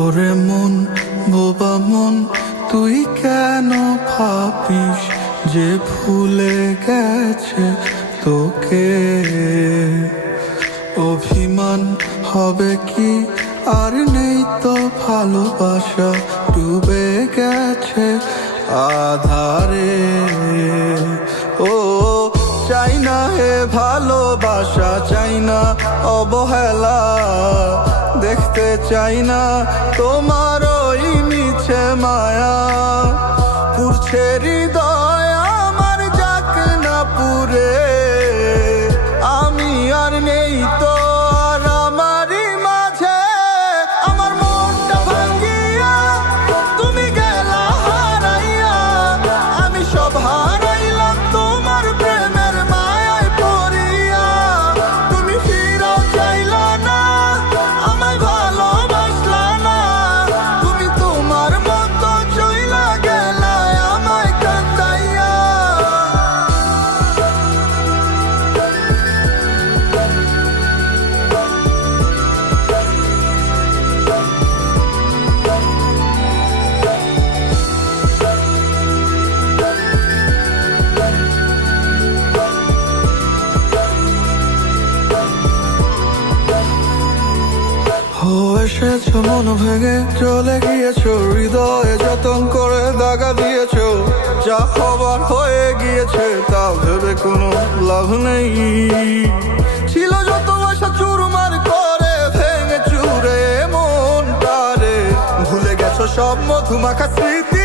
ওরে মন, বোবা মন, তুই কেন ভাবিস যে ভুলে গেছে তোকে? অভিমান হবে কি, আর নেই তো ভালোবাসা, ডুবে গেছে আধারে। ও চাই না হে ভালোবাসা, চাই না অবহেলা, দেখতে চাই না তোমার ওই মিছে মায়া। পুরছে হৃদয় আমার, যাক না পুরে, আমি আর নেই তো আর আমারই মাঝে। আমার মনটা ভাঙ্গিয়া তুমি গেলা হারাইয়া, আমি সব হারাইলাম তোমার প্রেমের মায়ায় পড়িয়া। তুমি ফিরাও চাইলা না, আমায় ভালোবাসলা না, তুমি তোমার মতো চইলা গেলা আমায় কান্দাইয়া। এসেছো মন ভেঙে, চলে গিয়েছো হৃদয়ে যতন করে দাগা দিয়েছো। যা হবার হয়ে গিয়েছে তা ভেবে কোনো লাভ নেই। ছিল যত আশা চুরমার করে ভেঙে চুরে মনটারে, ভুলে গেছো সব মধুমাখা স্মৃতি।